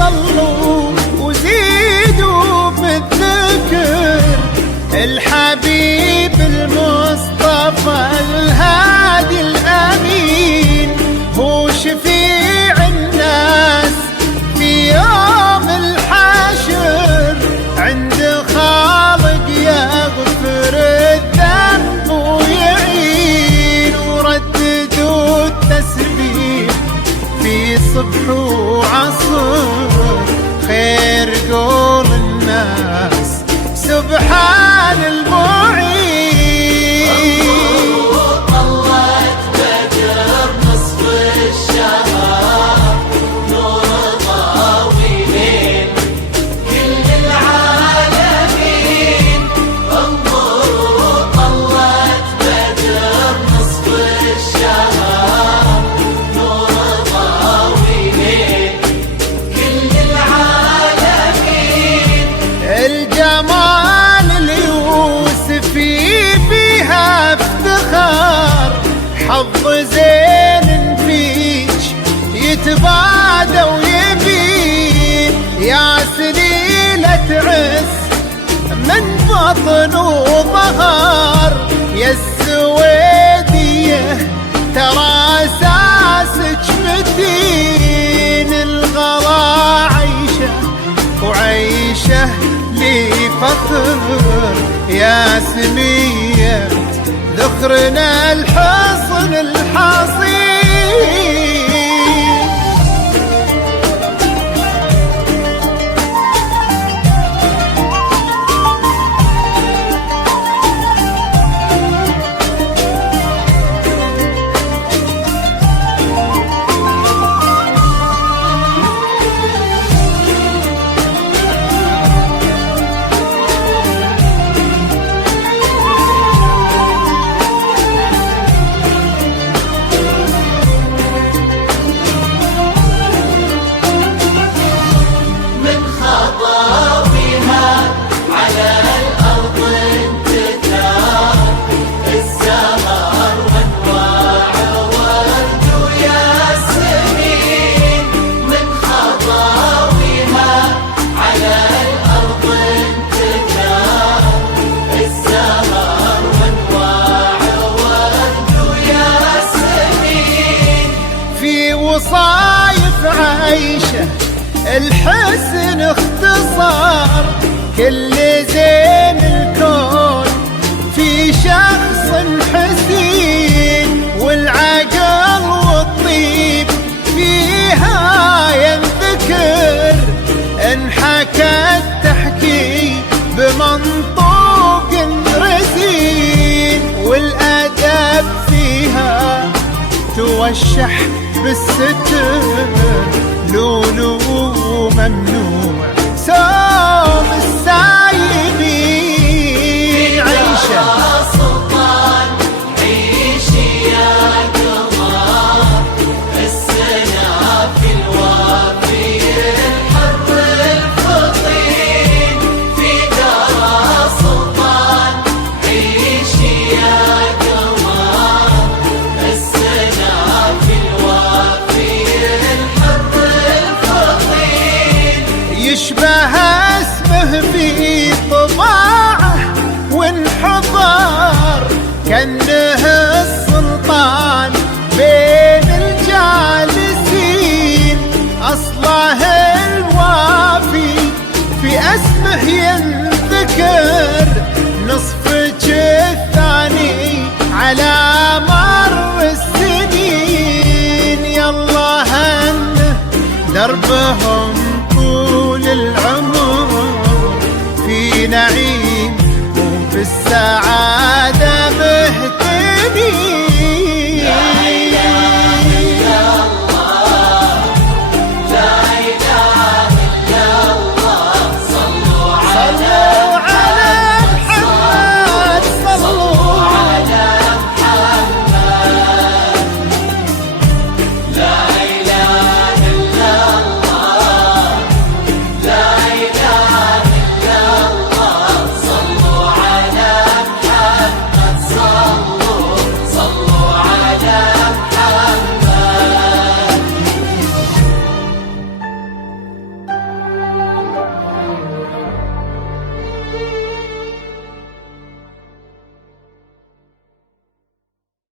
صلوا وزيدوا بالذكر الحبيب المصطفى الهادي الأمين، هو شفيع الناس في يوم الحشر، عند خالق يغفر الذنب ويعين، ورددوا التسبيح في صبح وعصر، خير قول الناس سبحان المعين. طلعت بدر نصف الشهر نور طاويلين كل العالمين، انظروا طلعت بدر نصف الشهر نور طاويلين كل العالمين. الجمال اليوسفي فيها افتخار، حظ زين فيك يتبادى ويبين، يا سليلة عز من بطن وظهر، يا السويدية ترى اساسك متين، الغلا عيشه وعيشه لي فخر، يا سمية ذخرنا الحصن الحصين. وصايف عيشه الحسن اختصار، كل زين الكون في شخص حسين، والعقل والطيب فيها ينذكر، انحكت تحكي بمنطوق رزين، والادب فيها توشح بالستر، لولو ممنوع سوم السايبين. عيشه سلطان عيشي يا قمر، السنافي الوافي الحر الفطين، في دار سلطان عيشي يا قمر، السنافي الوافي الحر الفطين، يشبه اسمه في طباعه وانحضر، كأنه السلطان بين الجالسين، أصله الوافي في اسمه ينذكر، نصفك الثاني على مر السنين، يالله هنه دربهم طول العمر في نعيم وفي السعادة